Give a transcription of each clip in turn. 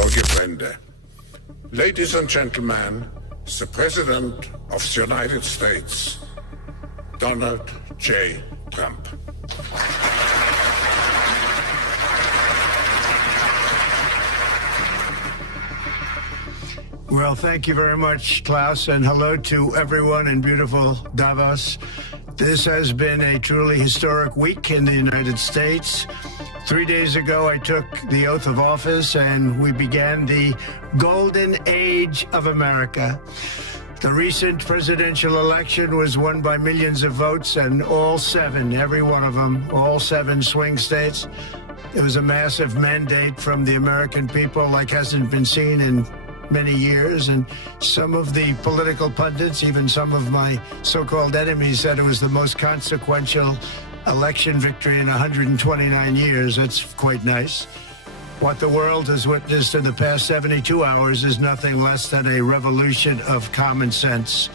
Borge Freunde. Ladies and gentlemen, the President of the United States, Donald J. Trump. Well, thank you very much, Klaus, and hello to everyone in beautiful Davos. This has been a truly historic week in the United States. 3 days ago, I took the oath of office and we began the golden age of America. The recent presidential election was won by millions of votes, and all seven, every one of them, all seven swing states. It was a massive mandate from the American people like hasn't been seen in many years, and some of the political pundits, even some of my so-called enemies, said it was the most consequential election victory in 129 years. That's quite nice. What the world has witnessed in the past 72 hours is nothing less than a revolution of common sense.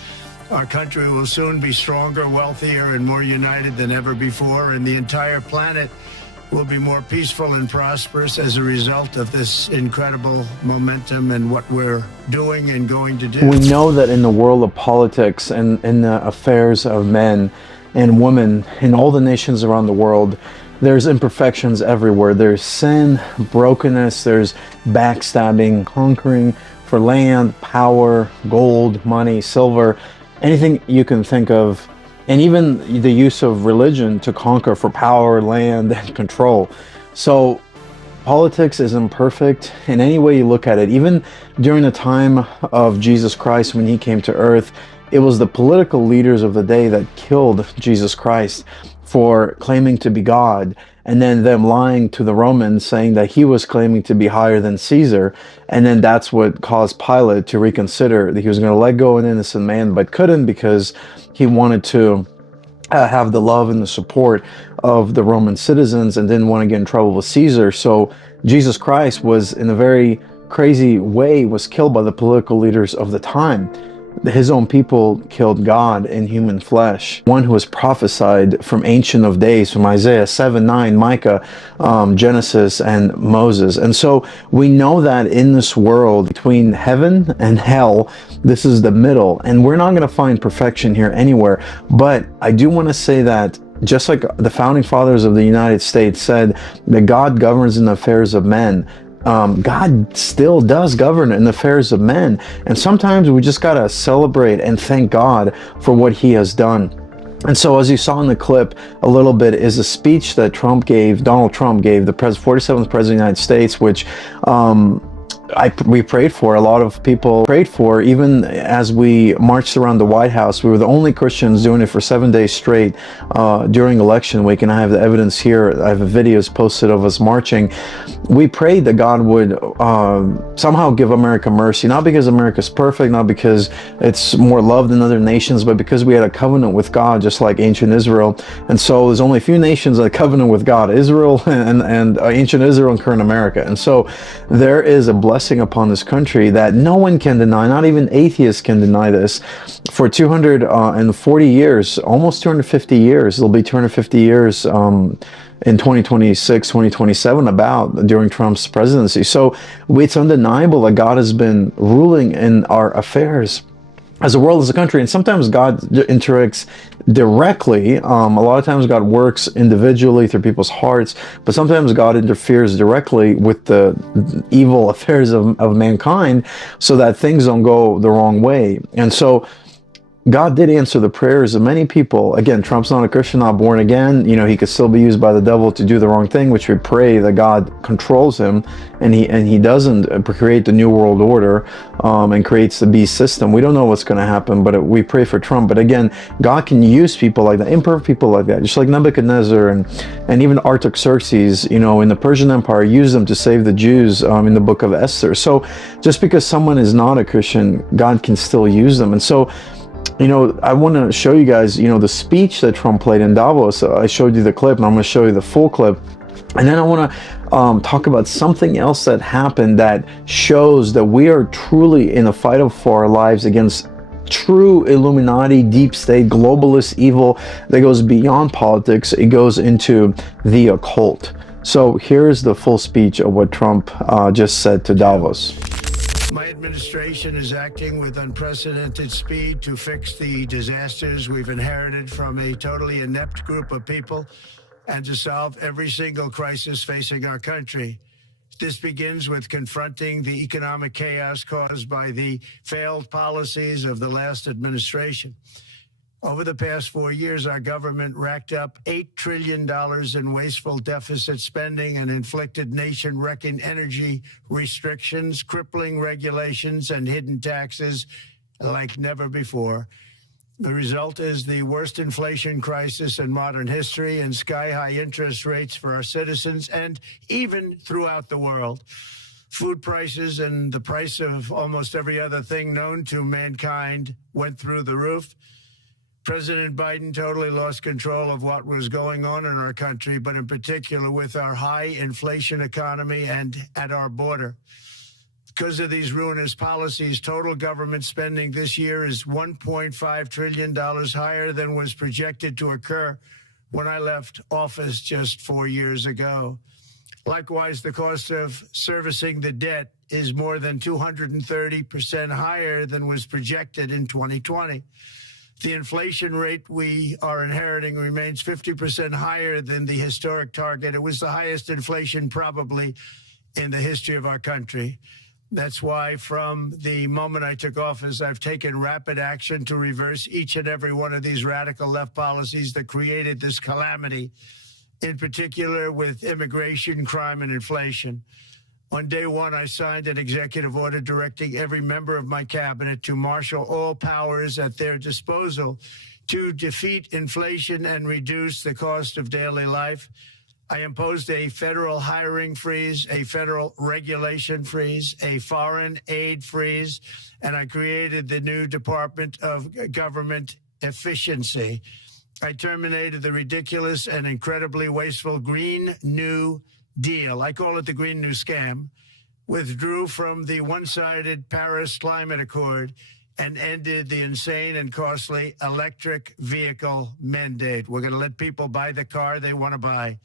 Our country will soon be stronger, wealthier, and more united than ever before, and the entire planet will be more peaceful and prosperous as a result of this incredible momentum and what we're doing and going to do. We know that in the world of politics and in the affairs of men and women in all the nations around the world, there's imperfections everywhere. There's sin, brokenness, there's backstabbing, conquering for land, power, gold, money, silver, anything you can think of. And even the use of religion to conquer for power, land, and control. So politics is imperfect in any way you look at it. Even during the time of Jesus Christ, when he came to earth, it was the political leaders of the day that killed Jesus Christ for claiming to be God, and then them lying to the Romans saying that he was claiming to be higher than Caesar. And then that's what caused Pilate to reconsider that he was going to let go an innocent man, but couldn't because he wanted to have the love and the support of the Roman citizens and didn't want to get in trouble with Caesar. So Jesus Christ was, in a very crazy way, was killed by the political leaders of the time. His own people killed God in human flesh, one who was prophesied from Ancient of Days, from Isaiah 7, 9, Micah, Genesis, and Moses. And so we know that in this world between heaven and hell, this is the middle, and we're not going to find perfection here anywhere. But I do want to say that just like the founding fathers of the United States said that God governs in the affairs of men, God still does govern in the affairs of men. And sometimes we just got to celebrate and thank God for what he has done. And so, as you saw in the clip a little bit, is a speech that Donald Trump gave, the 47th President of the United States, which we prayed for. A lot of people prayed for. Even as we marched around the White House, we were the only Christians doing it for 7 days straight during election week, and I have the evidence here. I have videos posted of us marching. We prayed that God would somehow give America mercy, not because America's perfect, not because it's more loved than other nations, but because we had a covenant with God, just like ancient Israel. And so there's only a few nations that covenant with God: Israel and ancient Israel and current America. And so there is a blessing upon this country that no one can deny, not even atheists can deny this. For 240 years, almost 250 years, it'll be 250 years in 2026, 2027, about during Trump's presidency. So it's undeniable that God has been ruling in our affairs as a world, as a country. And sometimes God interacts directly. A lot of times God works individually through people's hearts, but sometimes God interferes directly with the evil affairs of mankind so that things don't go the wrong way. And so God did answer the prayers of many people. Again, Trump's not a Christian, not born again. You know, he could still be used by the devil to do the wrong thing, which we pray that God controls him and he doesn't create the new world order and creates the beast system. We don't know what's going to happen, but we pray for Trump. But again, God can use people like that, imperfect people like that, just like Nebuchadnezzar and even Artaxerxes, you know, in the Persian Empire, used them to save the Jews in the book of Esther. So just because someone is not a Christian, God can still use them. And so, you know, I want to show you guys, you know, the speech that Trump played in Davos. I showed you the clip, and I'm going to show you the full clip. And then I want to talk about something else that happened that shows that we are truly in a fight for our lives against true Illuminati, deep state, globalist evil that goes beyond politics. It goes into the occult. So here's the full speech of what Trump just said to Davos. My administration is acting with unprecedented speed to fix the disasters we've inherited from a totally inept group of people and to solve every single crisis facing our country. This begins with confronting the economic chaos caused by the failed policies of the last administration. Over the past 4 years, our government racked up $8 trillion in wasteful deficit spending and inflicted nation-wrecking energy restrictions, crippling regulations, and hidden taxes like never before. The result is the worst inflation crisis in modern history and sky-high interest rates for our citizens and even throughout the world. Food prices and the price of almost every other thing known to mankind went through the roof. President Biden totally lost control of what was going on in our country, but in particular with our high inflation economy and at our border. Because of these ruinous policies, total government spending this year is $1.5 trillion higher than was projected to occur when I left office just 4 years ago. Likewise, the cost of servicing the debt is more than 230% higher than was projected in 2020. The inflation rate we are inheriting remains 50% higher than the historic target. It was the highest inflation probably in the history of our country. That's why from the moment I took office, I've taken rapid action to reverse each and every one of these radical left policies that created this calamity, in particular with immigration, crime, and inflation. On day one, I signed an executive order directing every member of my cabinet to marshal all powers at their disposal to defeat inflation and reduce the cost of daily life. I imposed a federal hiring freeze, a federal regulation freeze, a foreign aid freeze, and I created the new Department of Government Efficiency. I terminated the ridiculous and incredibly wasteful Green New Deal. I call it the Green New Scam. Withdrew from the one-sided Paris Climate Accord and ended the insane and costly electric vehicle mandate. We're going to let people buy the car they want to buy.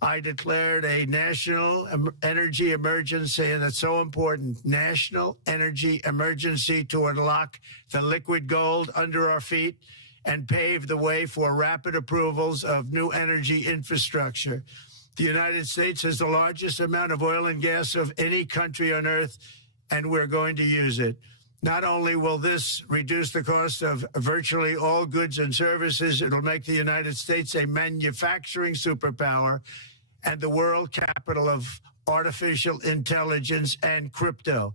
I declared a national energy emergency, and it's so important, national energy emergency to unlock the liquid gold under our feet and pave the way for rapid approvals of new energy infrastructure. The United States has the largest amount of oil and gas of any country on earth, and we're going to use it. Not only will this reduce the cost of virtually all goods and services, it'll make the United States a manufacturing superpower and the world capital of artificial intelligence and crypto.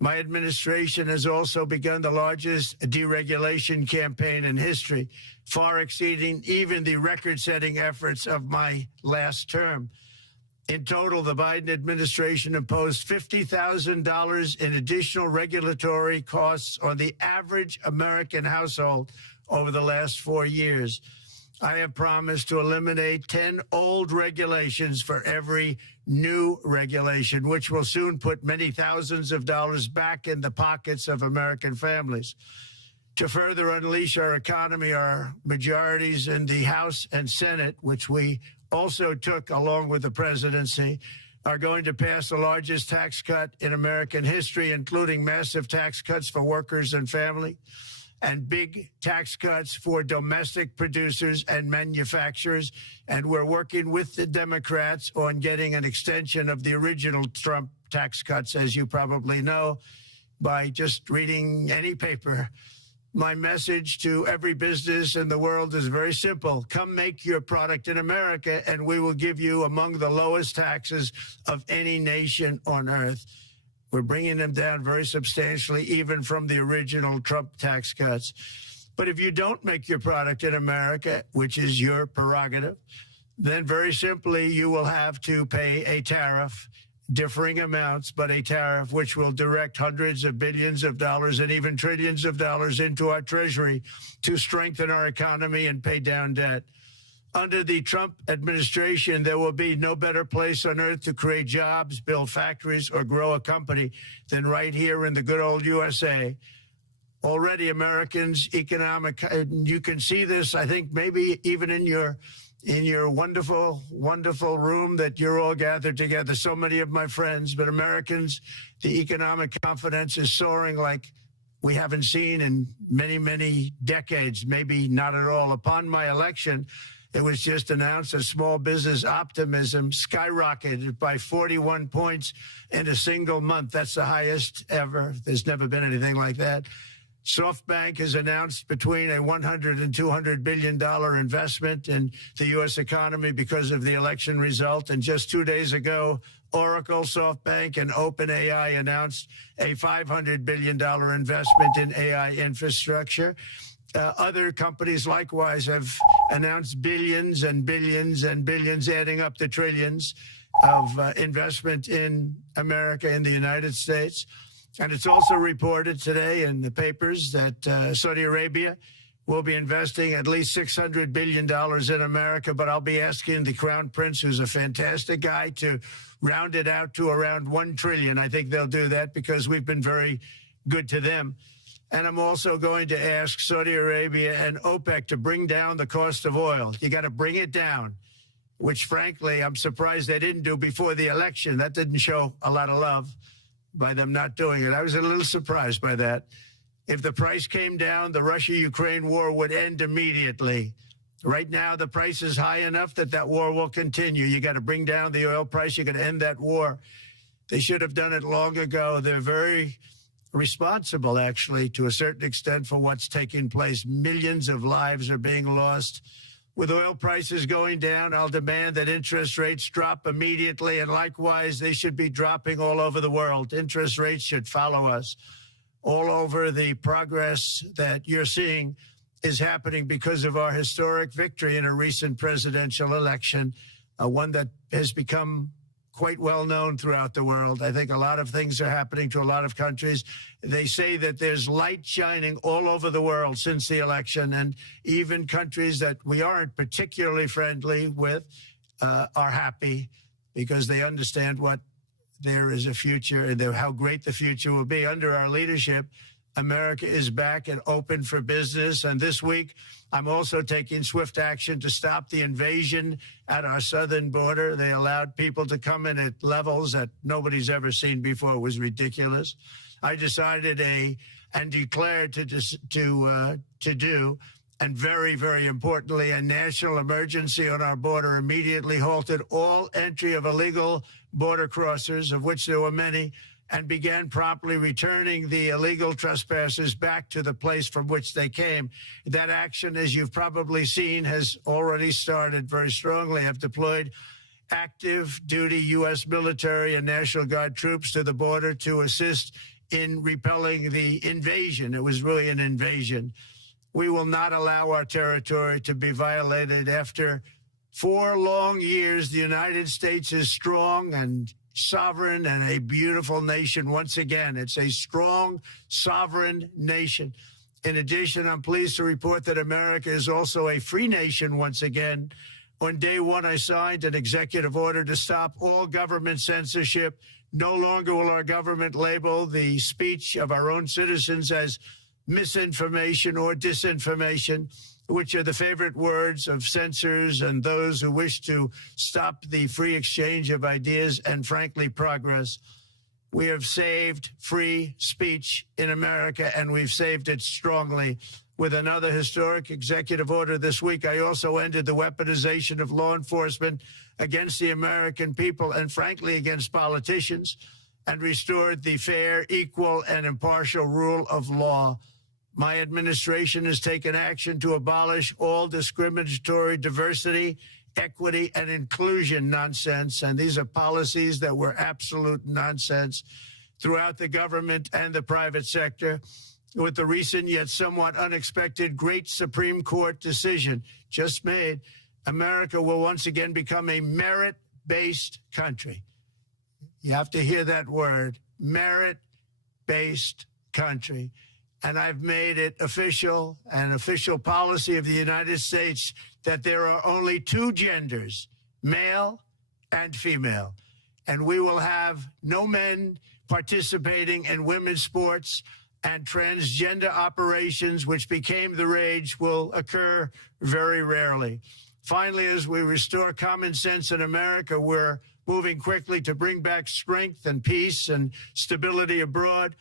My administration has also begun the largest deregulation campaign in history, far exceeding even the record-setting efforts of my last term. In total, the Biden administration imposed $50,000 in additional regulatory costs on the average American household over the last 4 years. I have promised to eliminate 10 old regulations for every new regulation, which will soon put many thousands of dollars back in the pockets of American families. To further unleash our economy, our majorities in the House and Senate, which we also took along with the presidency, are going to pass the largest tax cut in American history, including massive tax cuts for workers and family, and big tax cuts for domestic producers and manufacturers. And we're working with the Democrats on getting an extension of the original Trump tax cuts, as you probably know, by just reading any paper. My message to every business in the world is very simple. Come make your product in America, and we will give you among the lowest taxes of any nation on earth. We're bringing them down very substantially, even from the original Trump tax cuts. But if you don't make your product in America, which is your prerogative, then very simply you will have to pay a tariff, differing amounts, but a tariff which will direct hundreds of billions of dollars and even trillions of dollars into our treasury to strengthen our economy and pay down debt. Under the Trump administration, there will be no better place on earth to create jobs, build factories, or grow a company than right here in the good old USA. Already Americans' economic, you can see this, I think, maybe even in your in your wonderful, wonderful room that you're all gathered together. So many of my friends, but Americans, the economic confidence is soaring like we haven't seen in many, many decades, maybe not at all. Upon my election, it was just announced that small business optimism skyrocketed by 41 points in a single month. That's the highest ever. There's never been anything like that. SoftBank has announced between a $100 and $200 billion investment in the U.S. economy because of the election result. And just 2 days ago, Oracle, SoftBank, and OpenAI announced a $500 billion investment in AI infrastructure. Other companies likewise have announced billions and billions and billions, adding up to trillions of investment in America, in the United States. And it's also reported today in the papers that Saudi Arabia will be investing at least $600 billion in America. But I'll be asking the Crown Prince, who's a fantastic guy, to round it out to around $1 trillion. I think they'll do that because we've been very good to them. And I'm also going to ask Saudi Arabia and OPEC to bring down the cost of oil. You got to bring it down, which, frankly, I'm surprised they didn't do before the election. That didn't show a lot of love by them not doing it. I was a little surprised by that. If the price came down, the Russia-Ukraine war would end immediately. Right now, the price is high enough that that war will continue. You got to bring down the oil price. You got to end that war. They should have done it long ago. They're very responsible, actually, to a certain extent for what's taking place. Millions of lives are being lost. With oil prices going down, I'll demand that interest rates drop immediately, and likewise, they should be dropping all over the world. Interest rates should follow us. All over, the progress that you're seeing is happening because of our historic victory in a recent presidential election, one that has become quite well known throughout the world. I think a lot of things are happening to a lot of countries. They say that there's light shining all over the world since the election, and even countries that we aren't particularly friendly with are happy because they understand what there is a future and how great the future will be. Under our leadership, America is back and open for business. And this week, I'm also taking swift action to stop the invasion at our southern border. They allowed people to come in at levels that nobody's ever seen before. It was ridiculous. I decided and declared to do, and very, very importantly, a national emergency on our border, immediately halted all entry of illegal border crossers, of which there were many, and began promptly returning the illegal trespassers back to the place from which they came. That action, as you've probably seen, has already started very strongly. I've deployed active duty U.S. military and National Guard troops to the border to assist in repelling the invasion. It was really an invasion. We will not allow our territory to be violated. After 4 long years, the United States is strong and sovereign and a beautiful nation once again. It's a strong, sovereign nation. In addition, I'm pleased to report that America is also a free nation once again. On day one, I signed an executive order to stop all government censorship. No longer will our government label the speech of our own citizens as misinformation or disinformation, which are the favorite words of censors and those who wish to stop the free exchange of ideas and, frankly, progress. We have saved free speech in America, and we've saved it strongly. With another historic executive order this week, I also ended the weaponization of law enforcement against the American people and, frankly, against politicians, and restored the fair, equal, and impartial rule of law. My administration has taken action to abolish all discriminatory diversity, equity, and inclusion nonsense. And these are policies that were absolute nonsense throughout the government and the private sector. With the recent yet somewhat unexpected great Supreme Court decision just made, America will once again become a merit-based country. You have to hear that word, merit-based country. And I've made it official, an official policy of the United States, that there are only 2 genders, male and female. And we will have no men participating in women's sports, and transgender operations, which became the rage, will occur very rarely. Finally, as we restore common sense in America, we're moving quickly to bring back strength and peace and stability abroad.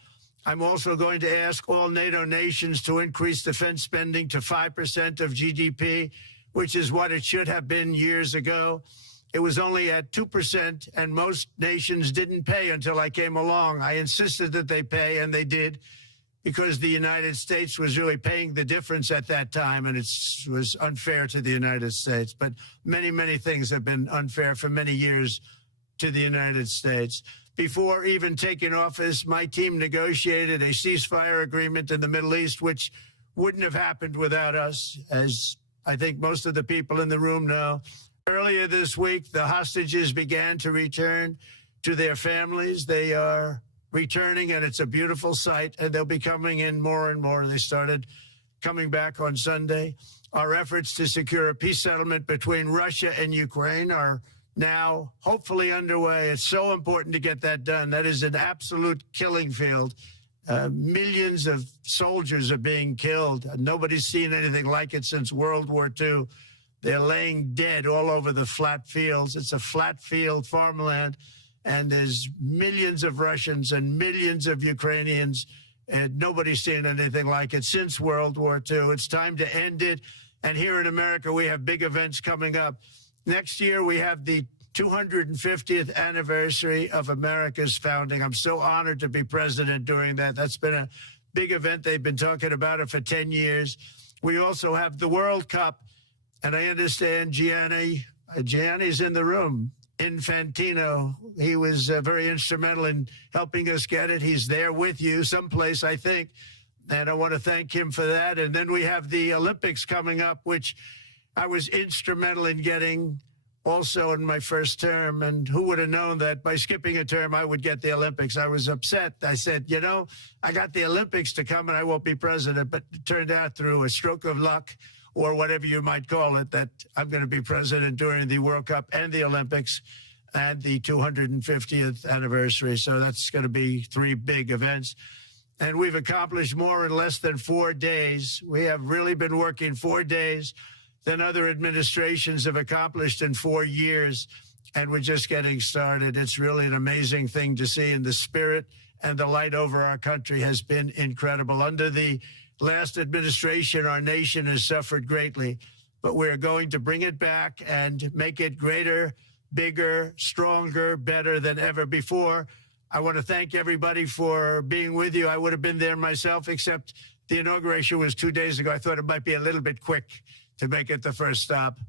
I'm also going to ask all NATO nations to increase defense spending to 5% of GDP, which is what it should have been years ago. It was only at 2%, and most nations didn't pay until I came along. I insisted that they pay, and they did, because the United States was really paying the difference at that time, and it was unfair to the United States. But many, many things have been unfair for many years to the United States. Before even taking office, my team negotiated a ceasefire agreement in the Middle East, which wouldn't have happened without us, as I think most of the people in the room know. Earlier this week, the hostages began to return to their families. They are returning, and it's a beautiful sight, and they'll be coming in more and more. They started coming back on Sunday. Our efforts to secure a peace settlement between Russia and Ukraine are now hopefully underway. It's so important to get that done. That is an absolute killing field. Millions of soldiers are being killed. Nobody's seen anything like it since World War II. They're laying dead all over the flat fields. It's a flat field farmland. And there's millions of Russians and millions of Ukrainians, and nobody's seen anything like it since World War II. It's time to end it. And here in America, we have big events coming up. Next year, we have the 250th anniversary of America's founding. I'm so honored to be president during that. That's been a big event. They've been talking about it for 10 years. We also have the World Cup, and I understand Gianni's in the room. Infantino, he was very instrumental in helping us get it. He's there with you someplace, I think, and I want to thank him for that. And then we have the Olympics coming up, which I was instrumental in getting also in my first term. And who would have known that by skipping a term, I would get the Olympics? I was upset. I said, you know, I got the Olympics to come and I won't be president. But it turned out through a stroke of luck, or whatever you might call it, that I'm going to be president during the World Cup and the Olympics and the 250th anniversary. So that's going to be 3 big events. And we've accomplished more in less than 4 days. We have really been working 4 days than other administrations have accomplished in 4 years. And we're just getting started. It's really an amazing thing to see. And the spirit and the light over our country has been incredible. Under the last administration, our nation has suffered greatly, but we're going to bring it back and make it greater, bigger, stronger, better than ever before. I want to thank everybody for being with you. I would have been there myself, except the inauguration was 2 days ago. I thought it might be a little bit quick to make it the first stop,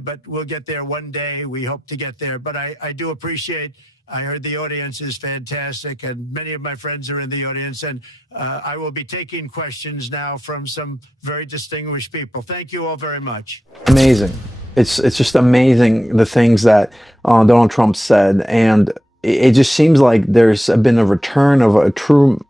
but we'll get there one day. We hope to get there. But I do appreciate, I heard the audience is fantastic, and many of my friends are in the audience, and I will be taking questions now from some very distinguished people. Thank you all very much. Amazing. It's just amazing the things that Donald Trump said, and it just seems like there's been a return of a true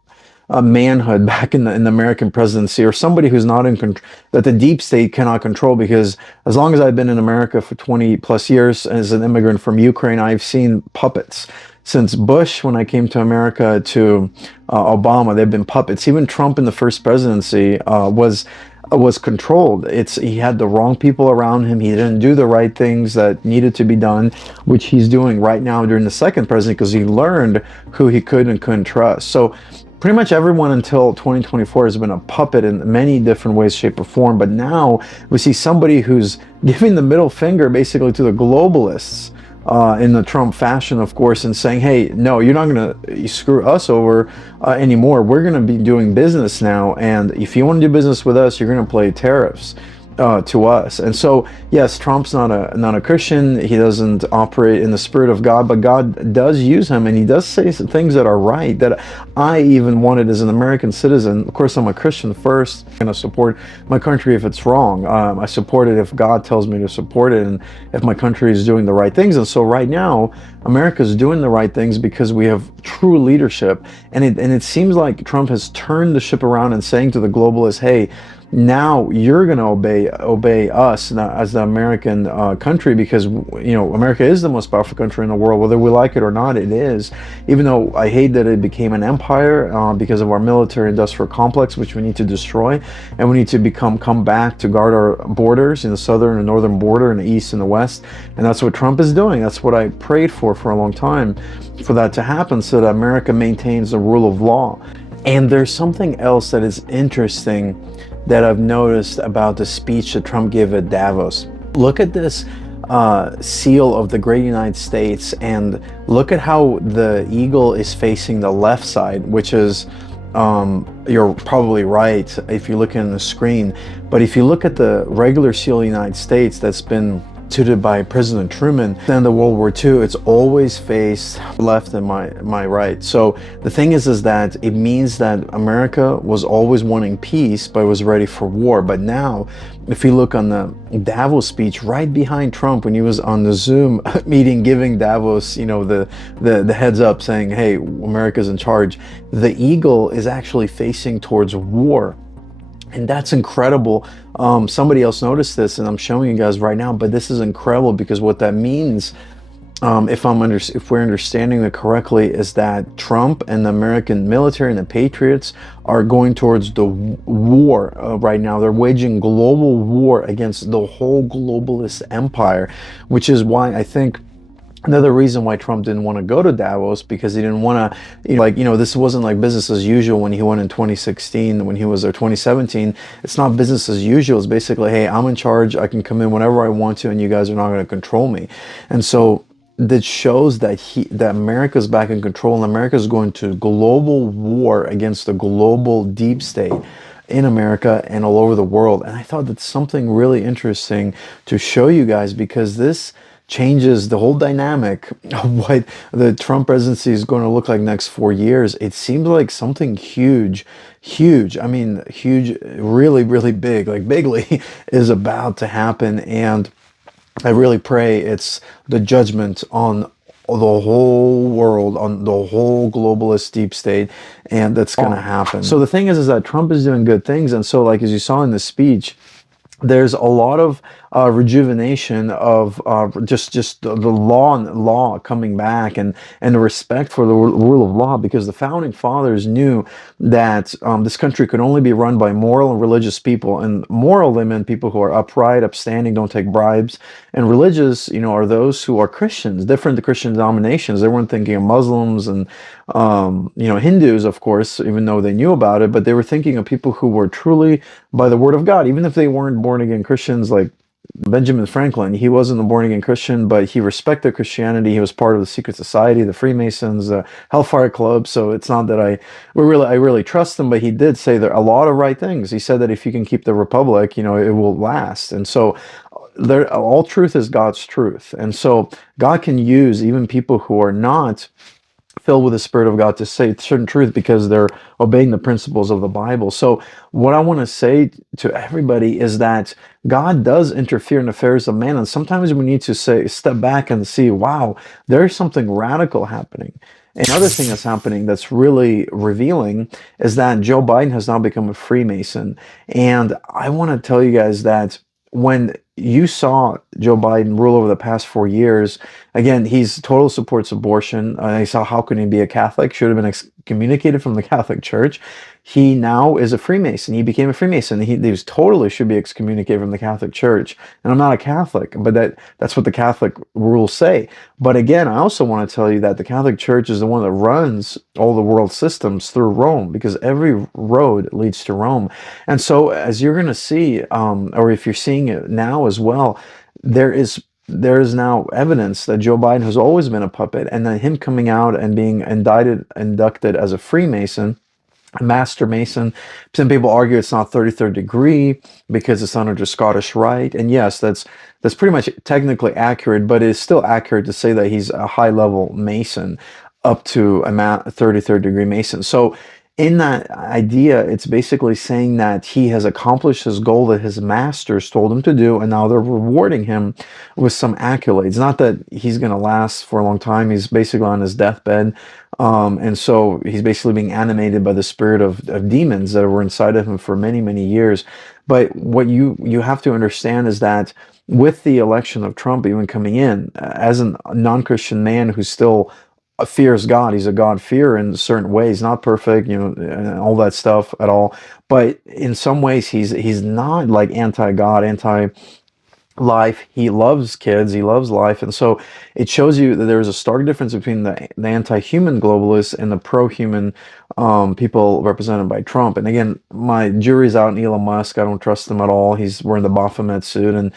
manhood back in the American presidency, or somebody who's not in control, that the deep state cannot control. Because as long as I've been in America for 20 plus years as an immigrant from Ukraine, I've seen puppets. Since Bush, when I came to America, to Obama, they've been puppets. Even Trump in the first presidency was controlled. He had the wrong people around him. He didn't do the right things that needed to be done, which he's doing right now during the second presidency, because he learned who he could and couldn't trust. So pretty much everyone until 2024 has been a puppet in many different ways, shape, or form. But now we see somebody who's giving the middle finger basically to the globalists, in the Trump fashion, of course, and saying, hey, no, you're not going to screw us over anymore. We're going to be doing business now. And if you want to do business with us, you're going to pay tariffs to us. And so, yes, Trump's not a Christian. He doesn't operate in the spirit of God, but God does use him, and he does say some things that are right, that I even wanted as an American citizen. Of course, I'm a Christian first. I'm going to support my country if it's wrong. I support it if God tells me to support it, and if my country is doing the right things. And so right now, America's doing the right things because we have true leadership. And it seems like Trump has turned the ship around and saying to the globalists, hey, Now you're going to obey us as the American country, because America is the most powerful country in the world, whether we like it or not. It is, even though I hate that it became an empire because of our military industrial complex, which we need to destroy, and we need to come back to guard our borders in the southern and northern border, in the east and the west. And that's what Trump is doing. That's what I prayed for a long time, for that to happen, so that America maintains the rule of law. And there's something else that is interesting that I've noticed about the speech that Trump gave at Davos. Look at this seal of the great United States, and look at how the eagle is facing the left side, which is, you're probably right if you look in the screen, but if you look at the regular seal of the United States that's been instituted by President Truman in the World War II, it's always faced left and my right. So the thing is that it means that America was always wanting peace, but was ready for war. But now, if you look on the Davos speech right behind Trump, when he was on the Zoom meeting giving Davos, the heads up saying, hey, America's in charge, the eagle is actually facing towards war. And that's incredible. Somebody else noticed this, and I'm showing you guys right now, but this is incredible, because what that means, if we're understanding it correctly, is that Trump and the American military and the patriots are going towards the war right now. They're waging global war against the whole globalist empire, which is why I think another reason why Trump didn't want to go to Davos, because he didn't want to, this wasn't like business as usual when he went in 2016, when he was there, 2017. It's not business as usual. It's basically, hey, I'm in charge. I can come in whenever I want to, and you guys are not going to control me. And so that shows that America's back in control, and America's going to global war against the global deep state in America and all over the world. And I thought that's something really interesting to show you guys, because this changes the whole dynamic of what the Trump presidency is going to look like next 4 years. It seems like something huge, I mean, huge, really, really big, like bigly, is about to happen. And I really pray it's the judgment on the whole world, on the whole globalist deep state, and that's going to happen. So the thing is that Trump is doing good things. And so, like, as you saw in the speech, there's a lot of rejuvenation of just the law coming back, and the respect for the rule of law, because the founding fathers knew that this country could only be run by moral and religious people. And moral, they meant people who are upright, upstanding, don't take bribes. And religious, are those who are Christians, different to Christian denominations. They weren't thinking of Muslims and Hindus, of course, even though they knew about it, but they were thinking of people who were truly by the word of God, even if they weren't born again Christians, like Benjamin Franklin. He wasn't a born-again Christian, but he respected Christianity. He was part of the secret society, the Freemasons, the Hellfire Club. So it's not that I really trust him, but he did say there a lot of right things. He said that if you can keep the republic, it will last. And so all truth is God's truth. And so God can use even people who are not filled with the Spirit of God to say certain truth, because they're obeying the principles of the Bible. So what I want to say to everybody is that God does interfere in the affairs of man, and sometimes we need to step back and see, wow, there's something radical happening. Another thing that's happening that's really revealing is that Joe Biden has now become a Freemason. And I want to tell you guys that when you saw Joe Biden rule over the past 4 years, again, he's total supports abortion. I saw, how can he be a Catholic? Should have been excommunicated from the Catholic Church. He now is a Freemason. He became a Freemason. He was totally should be excommunicated from the Catholic Church. And I'm not a Catholic, but that's what the Catholic rules say. But again, I also want to tell you that the Catholic Church is the one that runs all the world systems through Rome, because every road leads to Rome. And so, as you're going to see, or if you're seeing it now as well, there is now evidence that Joe Biden has always been a puppet, and that him coming out and being inducted as a Freemason, a Master Mason. Some people argue it's not 33rd degree because it's under the Scottish Rite. And yes, that's pretty much technically accurate, but it's still accurate to say that he's a high-level Mason up to a 33rd degree Mason. So in that idea, it's basically saying that he has accomplished his goal that his masters told him to do, and now they're rewarding him with some accolades. Not that he's going to last for a long time. He's basically on his deathbed. And so he's basically being animated by the spirit of demons that were inside of him for many, many years. But what you have to understand is that with the election of Trump even coming in, as a non-Christian man who's still fears God. He's a God-fearer in certain ways, not perfect, and all that stuff at all. But in some ways, he's not like anti-God, anti-life. He loves kids. He loves life, and so it shows you that there's a stark difference between the anti-human globalists and the pro-human people represented by Trump. And again, my jury's out in Elon Musk. I don't trust him at all. He's wearing the Baphomet suit, and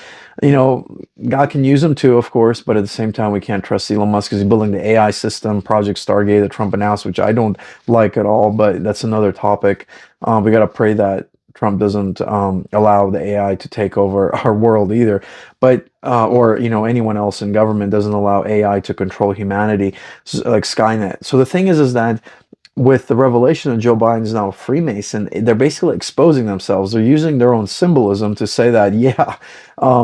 God can use him too, of course, but at the same time, we can't trust Elon Musk because he's building the AI system, Project Stargate, that Trump announced, which I don't like at all, but that's another topic. We got to pray that Trump doesn't allow the AI to take over our world either, but or anyone else in government doesn't allow AI to control humanity, like Skynet. So the thing is that with the revelation of Joe Biden is now a Freemason, they're basically exposing themselves. They're using their own symbolism to say that, yeah,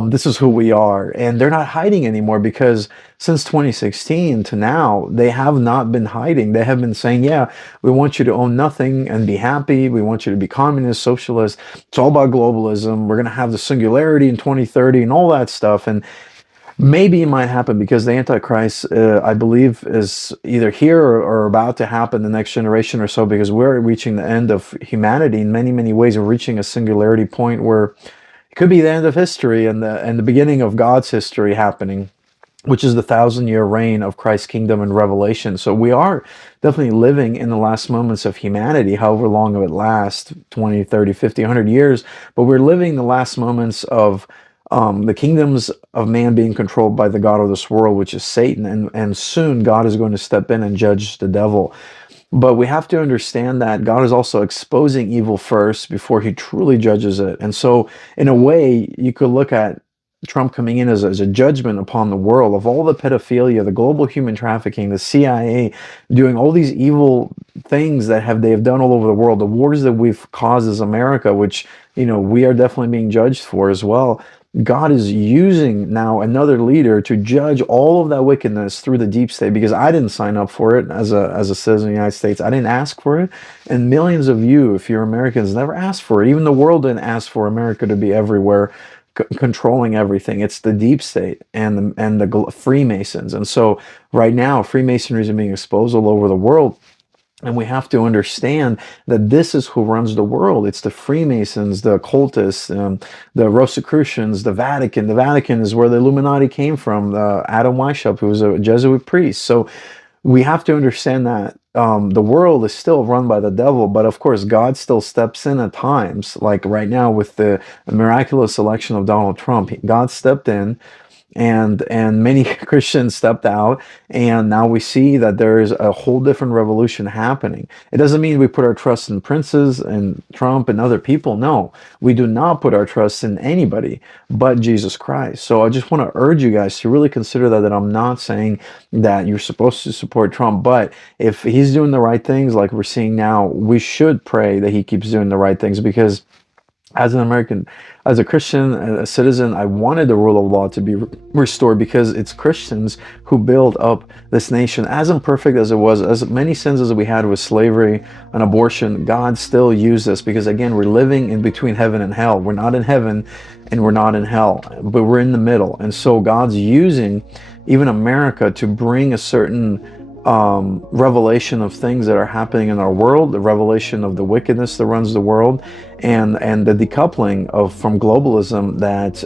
this is who we are. And they're not hiding anymore, because since 2016 to now, they have not been hiding. They have been saying, yeah, we want you to own nothing and be happy. We want you to be communist, socialist. It's all about globalism. We're going to have the singularity in 2030 and all that stuff. And maybe it might happen because the Antichrist, I believe, is either here or about to happen the next generation or so, because we're reaching the end of humanity in many, many ways. We're reaching a singularity point where it could be the end of history and the beginning of God's history happening, which is the 1,000-year reign of Christ's kingdom and revelation. So we are definitely living in the last moments of humanity, however long it lasts, 20, 30, 50, 100 years. But we're living the last moments of the kingdoms of man being controlled by the god of this world, which is Satan. And soon God is going to step in and judge the devil. But we have to understand that God is also exposing evil first before he truly judges it. And so in a way, you could look at Trump coming in as a judgment upon the world of all the pedophilia, the global human trafficking, the CIA doing all these evil things that they have done all over the world, the wars that we've caused as America, which we are definitely being judged for as well. God is using now another leader to judge all of that wickedness through the deep state, because I didn't sign up for it as a citizen of the United States. I didn't ask for it, and millions of you, if you're Americans, never asked for it. Even the world didn't ask for America to be everywhere, controlling everything. It's the deep state and the Freemasons. And so right now, Freemasonry is being exposed all over the world. And we have to understand that this is who runs the world. It's the Freemasons, the occultists, the Rosicrucians, the Vatican. The Vatican is where the Illuminati came from, Adam Weishaupt, who was a Jesuit priest. So we have to understand that the world is still run by the devil, but of course God still steps in at times. Like right now with the miraculous election of Donald Trump, God stepped in, and many Christians stepped out, and now we see that there is a whole different revolution happening. It doesn't mean we put our trust in princes and Trump and other people. No, we do not put our trust in anybody but Jesus Christ. So I just want to urge you guys to really consider that I'm not saying that you're supposed to support Trump, but if he's doing the right things like we're seeing now, we should pray that he keeps doing the right things, because as an American, as a Christian, a citizen, I wanted the rule of law to be restored, because it's Christians who build up this nation. As imperfect as it was, as many sins as we had with slavery and abortion, God still used us, because again, we're living in between heaven and hell. We're not in heaven and we're not in hell, but we're in the middle. And so God's using even America to bring a certain revelation of things that are happening in our world, the revelation of the wickedness that runs the world, and the decoupling from globalism that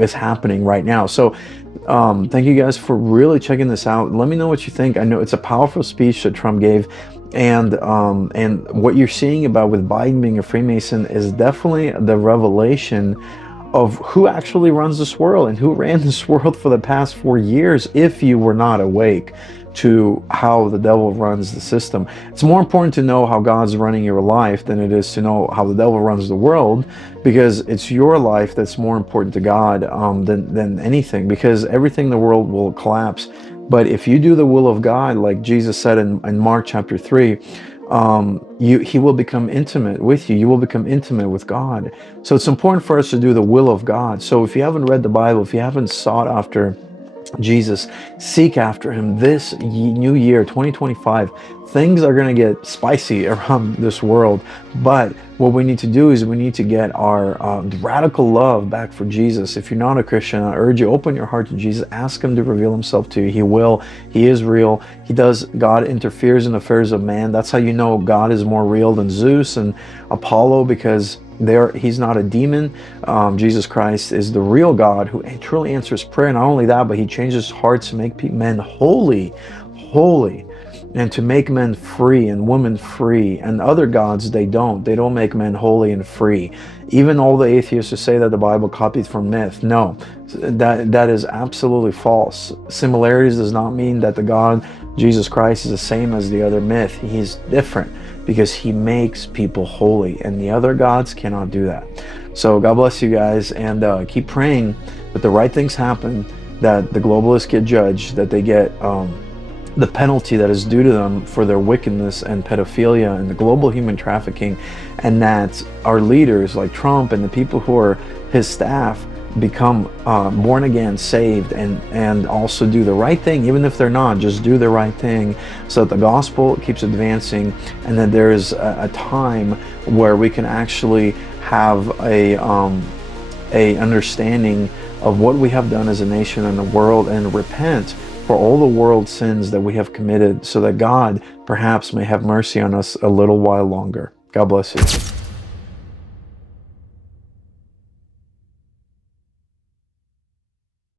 is happening right now. So thank you guys for really checking this out. Let me know what you think. I know it's a powerful speech that Trump gave, and what you're seeing about with Biden being a Freemason is definitely the revelation of who actually runs this world and who ran this world for the past 4 years, if you were not awake to how the devil runs the system. It's more important to know how God's running your life than it is to know how the devil runs the world, because it's your life that's more important to God than anything, because everything in the world will collapse. But if you do the will of God, like Jesus said in Mark chapter 3, He will become intimate with you. You will become intimate with God. So it's important for us to do the will of God. So if you haven't read the Bible, if you haven't sought after Jesus, seek after him. This new year, 2025, things are going to get spicy around this world. But what we need to do is we need to get our radical love back for Jesus. If you're not a Christian, I urge you, open your heart to Jesus. Ask him to reveal himself to you. He will. He is real. God interferes in the affairs of man. That's how you know God is more real than Zeus and Apollo, because he's not a demon. Jesus Christ is the real God who truly answers prayer. Not only that, but he changes hearts to make men holy, and to make men free and women free. And other gods, they don't make men holy and free. Even all the atheists who say that the Bible copied from myth, no, that is absolutely false. Similarities does not mean that the God Jesus Christ is the same as the other myth. He's different because he makes people holy, and the other gods cannot do that. So God bless you guys, and keep praying that the right things happen, that the globalists get judged, that they get the penalty that is due to them for their wickedness and pedophilia and the global human trafficking, and that our leaders like Trump and the people who are his staff become born again, saved, and also do the right thing. Even if they're not, just do the right thing, so that the gospel keeps advancing, and that there is a time where we can actually have a understanding of what we have done as a nation and the world, and repent for all the world sins that we have committed, so that God perhaps may have mercy on us a little while longer. God bless you.